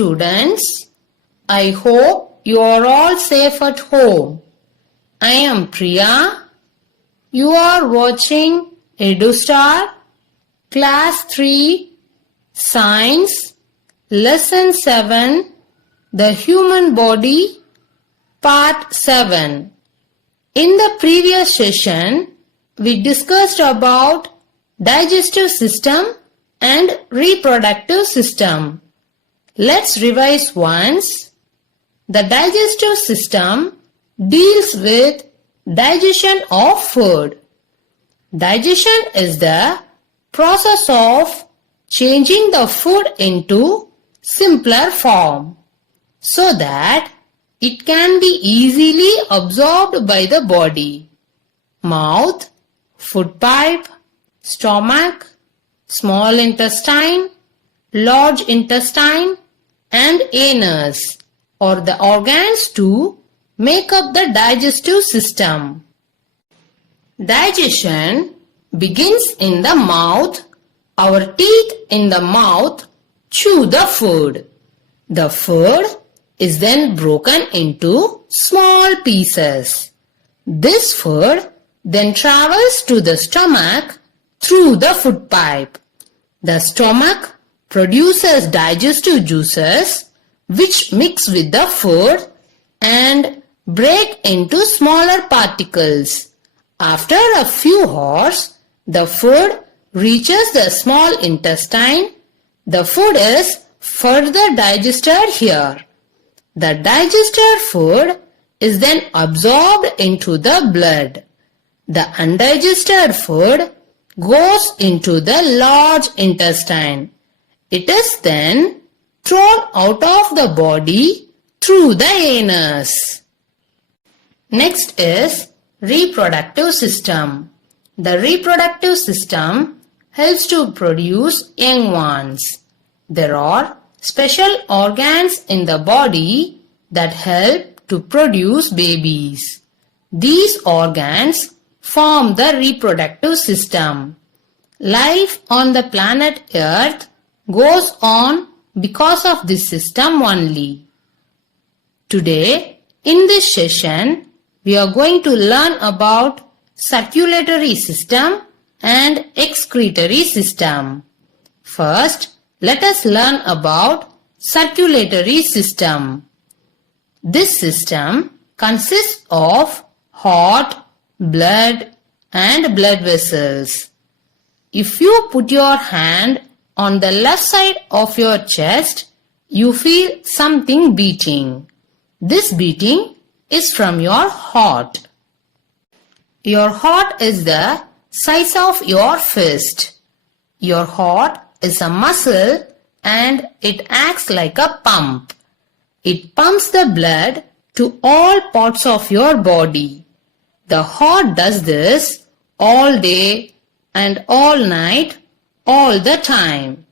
students. I hope you are all safe at home. I am Priya. You are watching EduStar, Class 3, Science, Lesson 7, The Human Body, Part 7. In the previous session, we discussed about digestive system and reproductive system. Let's revise once. The digestive system deals with digestion of food. Digestion is the process of changing the food into simpler form so that it can be easily absorbed by the body. Mouth, food pipe, stomach, small intestine, large intestine, and anus are the organs to make up the digestive system. Digestion begins in the mouth. Our teeth in the mouth chew the food. The food is then broken into small pieces. This food then travels to the stomach through the food pipe. The stomach produces digestive juices which mix with the food and break into smaller particles. After a few hours, the food reaches the small intestine. The food is further digested here. The digested food is then absorbed into the blood. The undigested food goes into the large intestine. It is then thrown out of the body through the anus. Next is reproductive system. The reproductive system helps to produce young ones. There are special organs in the body that help to produce babies. These organs form the reproductive system. Life on the planet Earth goes on because of this system only. Today, in this session, we are going to learn about circulatory system and excretory system. First, let us learn about circulatory system. This system consists of heart, blood, and blood vessels. If you put your hand on the left side of your chest, you feel something beating. This beating is from your heart. Your heart is the size of your fist. Your heart is a muscle and it acts like a pump. It pumps the blood to all parts of your body. The heart does this all day and all night, all the time.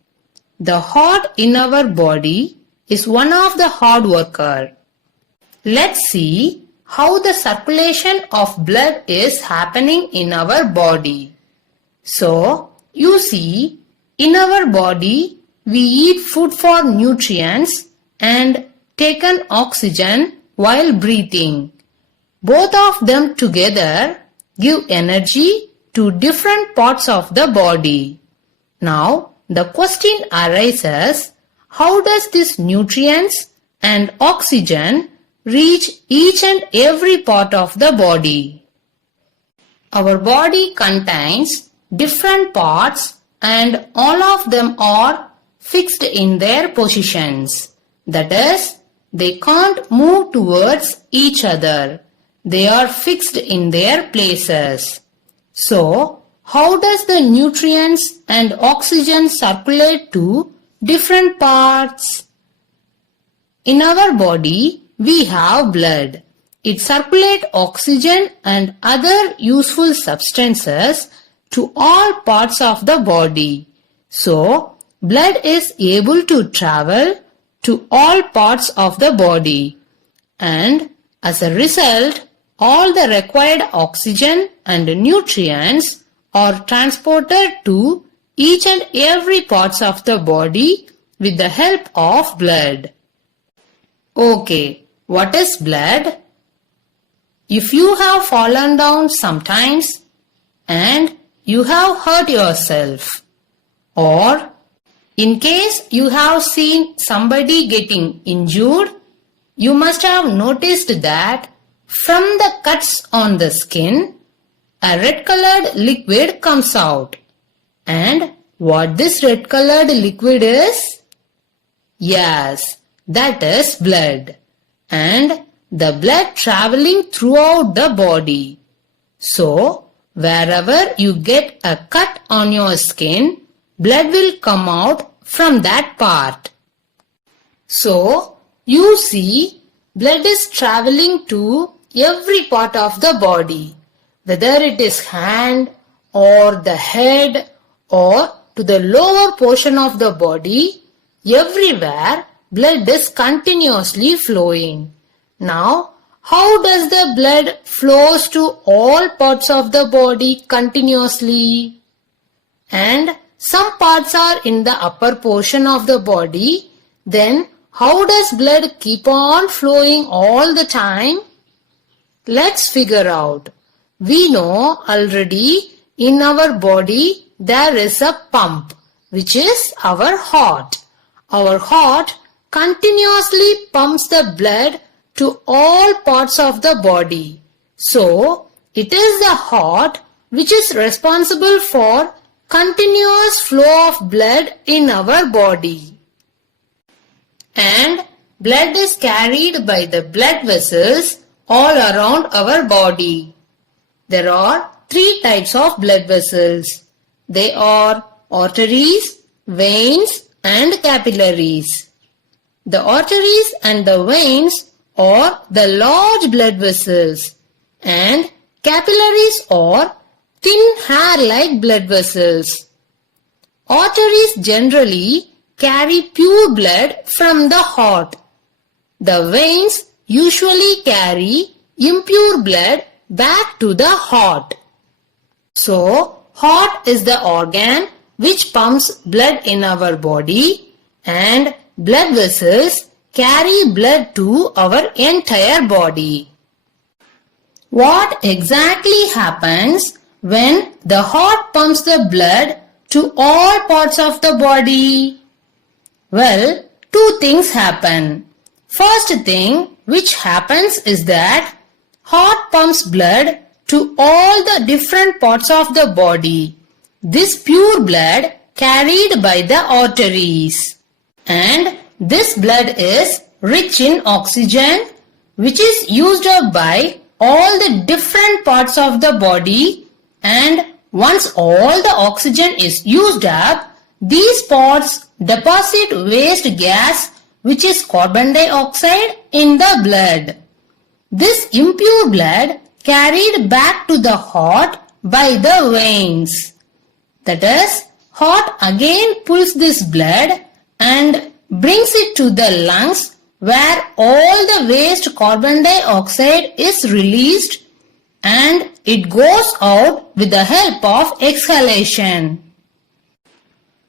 The heart in our body is one of the hard worker. Let's see how the circulation of blood is happening in our body. So, you see, in our body, we eat food for nutrients and take in oxygen while breathing. Both of them together give energy to different parts of the body. Now, the question arises, how does these nutrients and oxygen reach each and every part of the body? Our body contains different parts and all of them are fixed in their positions. That is, they can't move towards each other. They are fixed in their places. So, how does the nutrients and oxygen circulate to different parts? In our body, we have blood. It circulates oxygen and other useful substances to all parts of the body. So, blood is able to travel to all parts of the body. And as a result, all the required oxygen and nutrients are transported to each and every parts of the body with the help of blood. Okay, what is blood? If you have fallen down sometimes and you have hurt yourself, or in case you have seen somebody getting injured, you must have noticed that from the cuts on the skin, a red colored liquid comes out. And what this red colored liquid is? Yes, that is blood. And the blood traveling throughout the body. So, wherever you get a cut on your skin, blood will come out from that part. So, you see, blood is traveling to every part of the body, whether it is hand or the head or to the lower portion of the body, everywhere blood is continuously flowing. Now, how does the blood flows to all parts of the body continuously? And some parts are in the upper portion of the body, then how does blood keep on flowing all the time? Let's figure out. We know already in our body there is a pump, which is our heart. Our heart continuously pumps the blood to all parts of the body. So, it is the heart which is responsible for continuous flow of blood in our body. And blood is carried by the blood vessels all around our body. There are 3 types of blood vessels. They are arteries, veins and capillaries. The arteries and the veins are the large blood vessels and capillaries are thin hair-like blood vessels. Arteries generally carry pure blood from the heart. The veins usually carry impure blood back to the heart. So, heart is the organ which pumps blood in our body and blood vessels carry blood to our entire body. What exactly happens when the heart pumps the blood to all parts of the body? Well, 2 things happen. First thing which happens is that heart pumps blood to all the different parts of the body. This pure blood carried by the arteries. And this blood is rich in oxygen, which is used up by all the different parts of the body, and once all the oxygen is used up, these parts deposit waste gas, which is carbon dioxide, in the blood. This impure blood carried back to the heart by the veins. That is, heart again pulls this blood and brings it to the lungs where all the waste carbon dioxide is released and it goes out with the help of exhalation.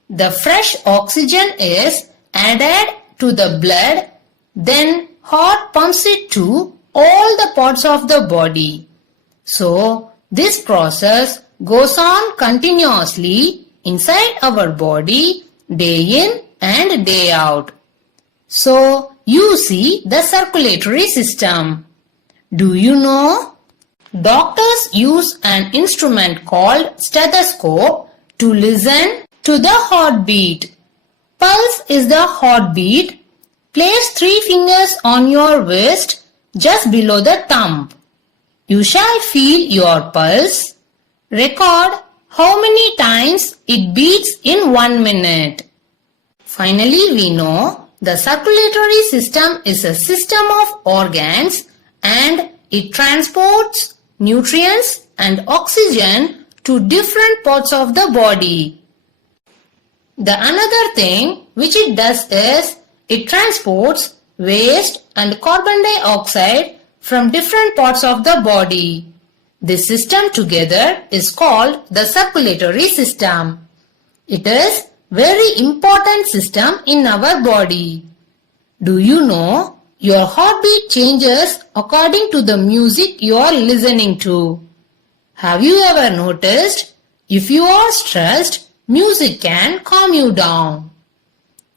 The fresh oxygen is added to the blood, then heart pumps it to all the parts of the body. So, this process goes on continuously inside our body day in and day out. So, you see the circulatory system. Do you know? Doctors use an instrument called stethoscope to listen to the heartbeat. Pulse is the heartbeat. Place 3 fingers on your wrist just below the thumb. You shall feel your pulse. Record how many times it beats in 1 minute. Finally, we know the circulatory system is a system of organs and it transports nutrients and oxygen to different parts of the body. The another thing which it does is it transports waste and carbon dioxide from different parts of the body. This system together is called the circulatory system. It is very important system in our body. Do you know Your heartbeat changes according to the music you are listening to. Have you ever noticed? If you are stressed, music can calm you down.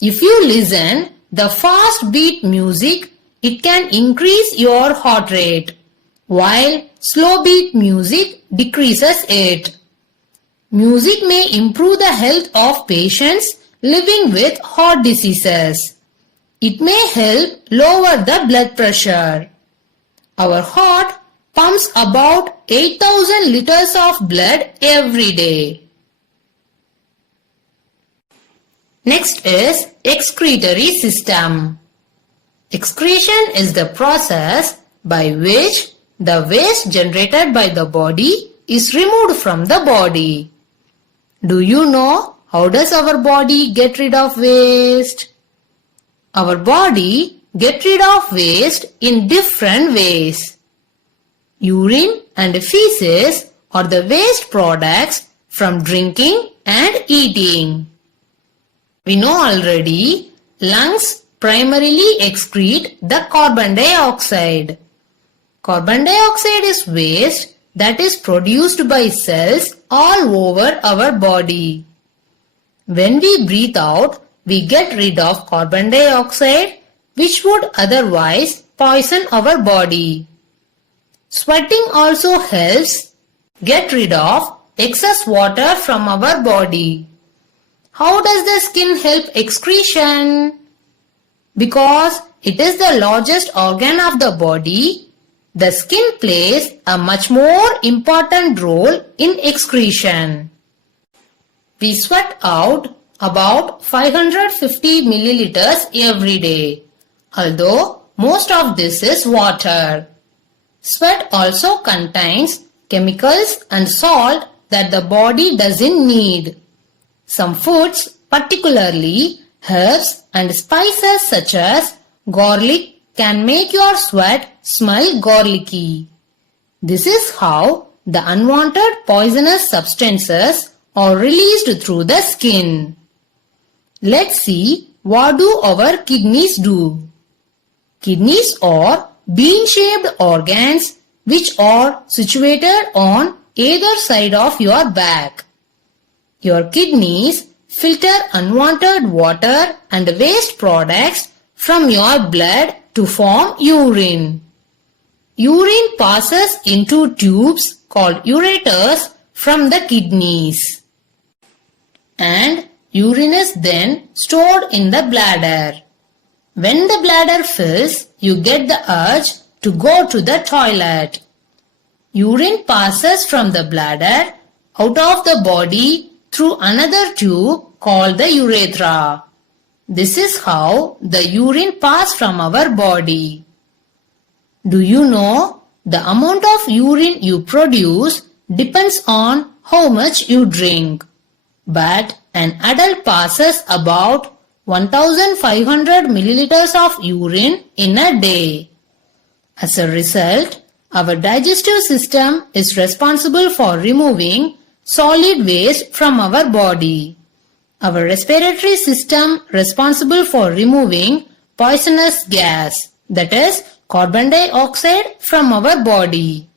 If you listen the fast beat music, it can increase your heart rate, while slow beat music decreases it. Music may improve the health of patients living with heart diseases. It may help lower the blood pressure. Our heart pumps about 8,000 liters of blood every day. Next is excretory system. Excretion is the process by which the waste generated by the body is removed from the body. Do you know how does our body get rid of waste? Our body gets rid of waste in different ways. Urine and feces are the waste products from drinking and eating. We know already, lungs primarily excrete the carbon dioxide. Carbon dioxide is waste that is produced by cells all over our body. When we breathe out, we get rid of carbon dioxide, which would otherwise poison our body. Sweating also helps get rid of excess water from our body. How does the skin help excretion? Because it is the largest organ of the body, the skin plays a much more important role in excretion. We sweat out about 550 milliliters every day, although most of this is water. Sweat also contains chemicals and salt that the body doesn't need. Some foods, particularly herbs and spices such as garlic, can make your sweat smell garlicky. This is how the unwanted poisonous substances are released through the skin. Let's see what do our kidneys do. Kidneys are bean-shaped organs which are situated on either side of your back. Your kidneys filter unwanted water and waste products from your blood to form urine. Urine passes into tubes called ureters from the kidneys. And urine is then stored in the bladder. When the bladder fills, you get the urge to go to the toilet. Urine passes from the bladder out of the body through another tube called the urethra. This is how the urine passes from our body. Do you know the amount of urine you produce depends on how much you drink. But an adult passes about 1500 milliliters of urine in a day. As a result, our digestive system is responsible for removing solid waste from our body. Our respiratory system responsible for removing poisonous gas, that is carbon dioxide, from our body.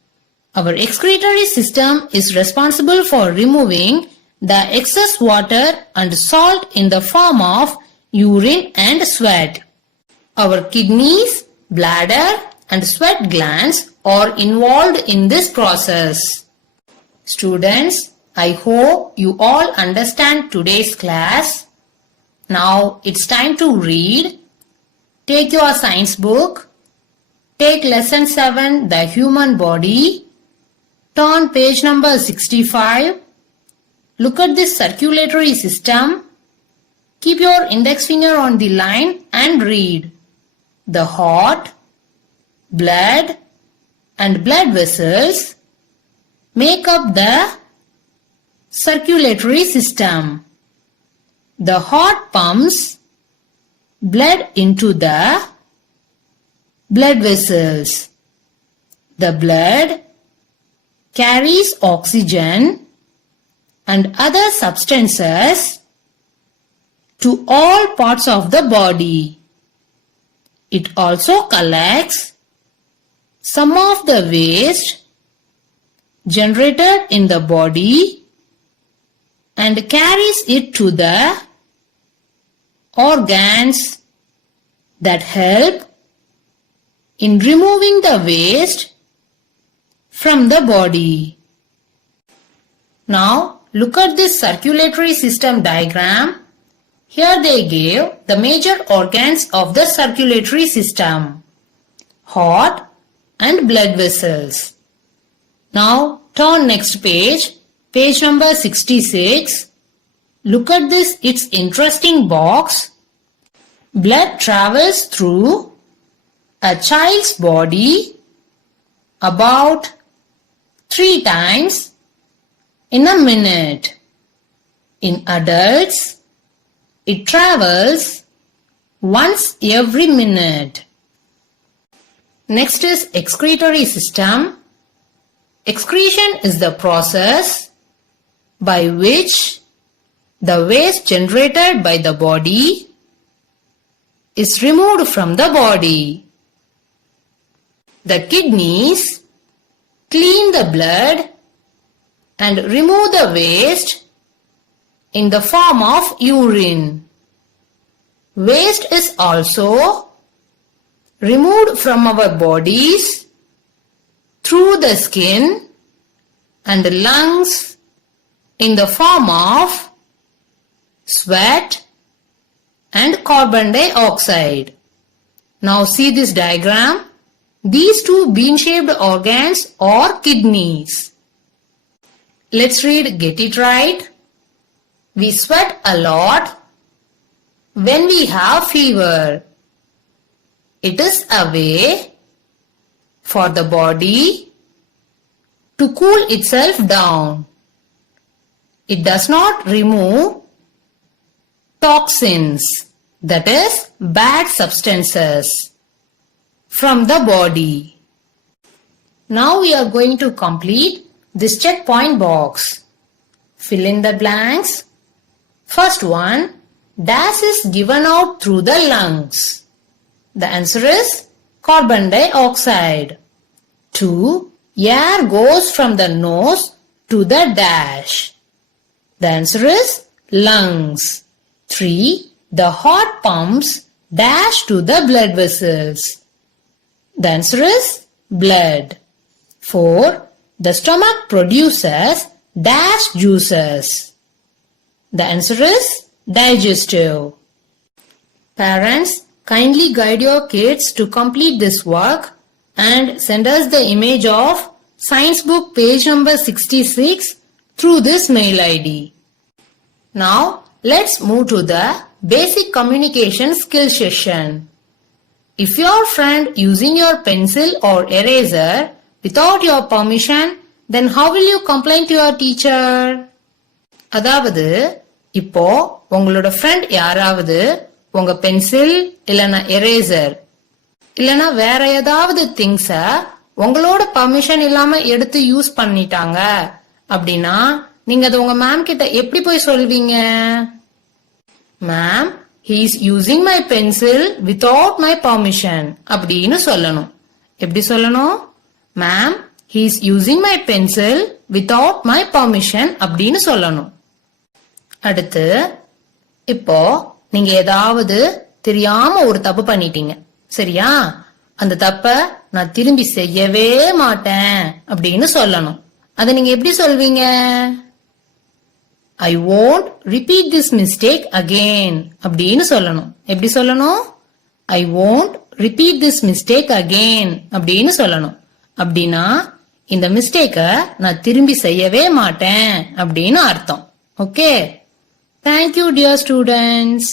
Our excretory system is responsible for removing the excess water and salt in the form of urine and sweat. Our kidneys, bladder and sweat glands are involved in this process. Students, I hope you all understand today's class. Now it's time to read. Take your science book. Take lesson 7, the human body. Turn page number 65. Look at this circulatory system. Keep your index finger on the line and read. The heart, blood and blood vessels make up the circulatory system. The heart pumps blood into the blood vessels. The blood carries oxygen and other substances to all parts of the body. It also collects some of the waste generated in the body and carries it to the organs that help in removing the waste from the body. Now look at this circulatory system diagram. Here they gave the major organs of the circulatory system: heart and blood vessels. Now turn next page, page number 66. Look at this, it's interesting box. Blood travels through a child's body about 3 times in a minute. In adults, it travels once every minute. Next is excretory system. Excretion is the process by which the waste generated by the body is removed from the body. The kidneys clean the blood and remove the waste in the form of urine. Waste is also removed from our bodies through the skin and lungs in the form of sweat and carbon dioxide. Now see this diagram. These two bean-shaped organs are kidneys. Let's read, get it right. We sweat a lot when we have fever. It is a way for the body to cool itself down. It does not remove toxins, that is, bad substances, from the body. Now we are going to complete this checkpoint box. Fill in the blanks. First one, gas is given out through the lungs. The answer is carbon dioxide. 2. Air goes from the nose to the dash. The answer is lungs. 3. The heart pumps dash to the blood vessels. The answer is blood. 4. The stomach produces dash juices. The answer is digestive. Parents, kindly guide your kids to complete this work and send us the image of Science book page number 66 through this mail ID. Now, let's move to the basic communication skill session. If your friend using your pencil or eraser without your permission, then how will you complain to your teacher? அதாவது இப்போ உங்களோட friend யாராவது உங்க pencil இல்லனா eraser இல்லனா வேற ஏதாவது திங்ஸ உங்களோட பர்மிஷன் இல்லாம எடுத்து யூஸ் பண்ணிட்டாங்க அப்படின்னா நீங்க அது உங்க மேம் கிட்ட எப்படி போய் சொல்வீங்க? Ma'am, he is using my pencil without my permission அப்படின்னு சொல்லணும். எப்படி சொல்லணும்? Ma'am, he is using my pencil without my permission அப்படின்னு சொல்லணும். அடுத்து இப்போ நீங்க ஏதாவது தெரியாம ஒரு தப்பு பண்ணிட்டீங்க, சரியா? அந்த தப்ப நான் திரும்பி செய்யவே மாட்டேன் அப்படின்னு சொல்லணும். அத நீங்க எப்படி சொல்வீங்க? I won't repeat this mistake again அப்படின்னு சொல்லணும். எப்படி சொல்லணும்? I won't repeat this mistake again அப்படின்னு சொல்லணும். அப்படின்னா இந்த மிஸ்டேக்க நான் திரும்பி செய்யவே மாட்டேன் அப்படின்னு அர்த்தம். Okay? Thank you, dear students.